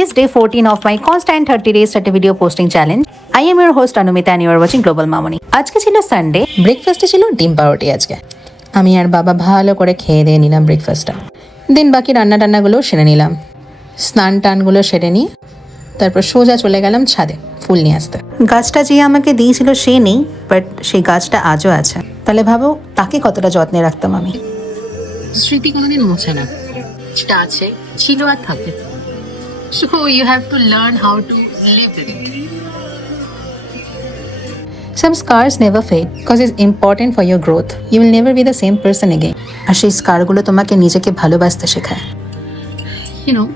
This day 14 of my constant 30 days 30 video posting challenge. I am your host Anumita and you are watching Global Mamoni. আজকে ছিল Sunday, ব্রেকফাস্টে ছিল ডিম পাউরুটি আজকে। আমি আর বাবা ভালো করে খেয়ে দিয়ে নিলাম ব্রেকফাস্টটা। দিন বাকি রান্নাগুলো সেরে নিলাম, স্নান টানগুলো সেরে নিয়ে তারপর সোজা চলে গেলাম ছাদে ফুল নিয়ে আসতে। গাছটা যে আমাকে দিয়েছিল সে নেই, বাট সেই গাছটা আজও আছে। তাহলে ভাবো তাকে কতটা যত্নে রাখতাম আমি। স্মৃতি কোনোদিন মোছে না, যেটা আছে ছিল আর থাকে। So you have to learn how to live with it. Some scars never fade because it's important for your growth. You will never be the same person again. আর সেই স্কারগুলো তোমাকে নিজেকে ভালোবাসতে শেখায়। You know,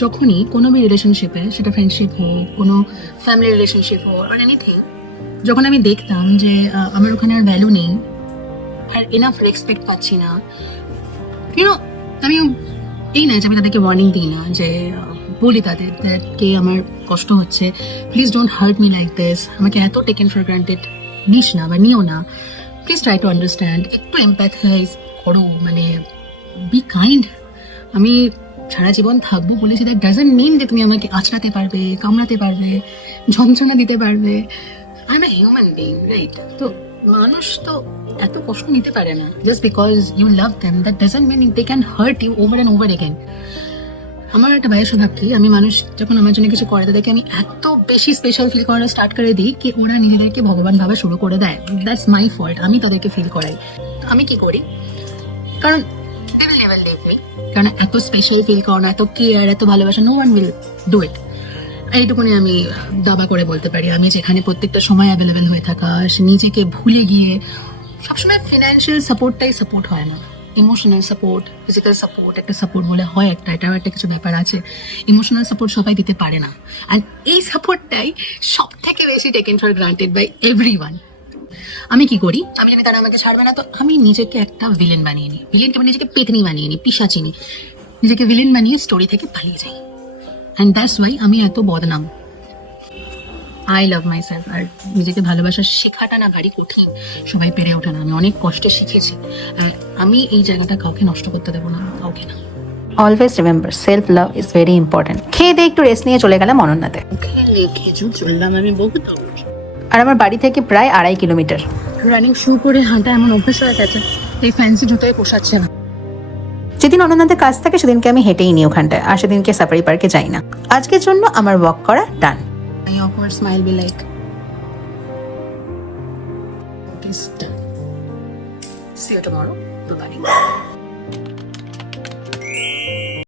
যখনই কোনো রিলেশনশিপে, সেটা ফ্রেন্ডশিপ হোক, কোনো ফ্যামিলি রিলেশনশিপ হোক আর এনিথিং, যখন আমি দেখতাম যে আমার ওখানে আর ভ্যালু নেই আর এনাফ রেসপেক্ট পাচ্ছি না, আমি এই নয় যে আমি তাদেরকে ওয়ার্নিং দিই না, যে বলি তাদেরকে আমার কষ্ট হচ্ছে, please don't hurt me like this, আমাকে এত টেকেন ফর গ্রান্টেড নিস না বা নিও না, প্লিজ ট্রাই টু আন্ডারস্ট্যান্ড, একটু এমপ্যাথাইজ করো, মানে বি কাইন্ড। আমি সারা জীবন থাকবো বলেছি, দ্যাট ডাজন্ট মিন যে তুমি আমাকে আঁচড়াতে পারবে, কামড়াতে পারবে, যন্ত্রণা দিতে পারবে। I am a human being, right? তো মানুষ তো এত কষ্ট নিতে পারে না। Just because you love them, that doesn't mean they can hurt you over and over again. আমার একটা ভাইয়ের স্বভাব কি, আমি মানুষ যখন আমার জন্য কিছু করে তাদেরকে আমি এত বেশি স্পেশাল ফিল করানো স্টার্ট করে দিই কি ওরা নিজেদেরকে ভগবান ভাবা শুরু করে দেয়। দ্যাটস মাই ফল্ট, আমি তাদেরকে ফিল করাই। আমি কি করি, কারণ they will never leave me, কারণ এত স্পেশাল ফিল করানো, এত কেয়ার, এত ভালোবাসা, no one will do it. এইটুকুনি আমি দাবা করে বলতে পারি। আমি যেখানে প্রত্যেকটা সময় অ্যাভেলেবেল হয়ে থাকা, নিজেকে ভুলে গিয়ে, সবসময় ফিনান্সিয়াল সাপোর্টটাই সাপোর্ট হয় না, ইমোশনাল সাপোর্ট, ফিজিক্যাল সাপোর্ট একটা সাপোর্ট বলে হয়, এটাও একটা কিছু ব্যাপার আছে। ইমোশনাল সাপোর্ট সবাই দিতে পারে না, অ্যান্ড এই সাপোর্টটাই সব থেকে বেশি taken for granted by everyone. আমি কি করি, আমি জানি তারা আমাকে ছাড়বে না, তো আমি নিজেকে একটা ভিলেন বানিয়ে নিই। ভিলেনকে আমি নিজেকে পেতনি বানিয়ে নিই, পিশাচি নিই, নিজেকে ভিলেন বানিয়ে স্টোরি থেকে পালিয়ে যাই। অ্যান্ড দ্যাটস ওয়াই আমি এত বদনাম। I love my self. আর নিজেকে ভালোবাসা শেখাটা না ভারী কঠিন, সবাই পেরে ওঠে না। আমি অনেক কষ্টে শিখেছি, আমি এই জায়গাটা কাউকে নষ্ট করতে দেবো না, কাউকে না। Always remember, self love is very important. খেয়ে দিয়ে একটু রেস্ট নিয়ে চলে গেলাম অনন্যাতে। চললাম আমি বহুত, আর আমার বাড়ি থেকে প্রায় 2.5 কিলোমিটার। রানিং শু করে হাঁটা এমন অভ্যেস হয়ে গেছে, এই ফ্যান্সি জুতোয় পোষাচ্ছে না। যেদিন অনন্যাতে কাজ থাকে সেদিনকে আমি হেঁটেই নিই ওখানটায়, আর সেদিনকে সাফারি পার্কে যাই না। আজকের জন্য আমার ওয়াক করা ডান। My awkward smile be like, okay, done. See you tomorrow. Bye-bye.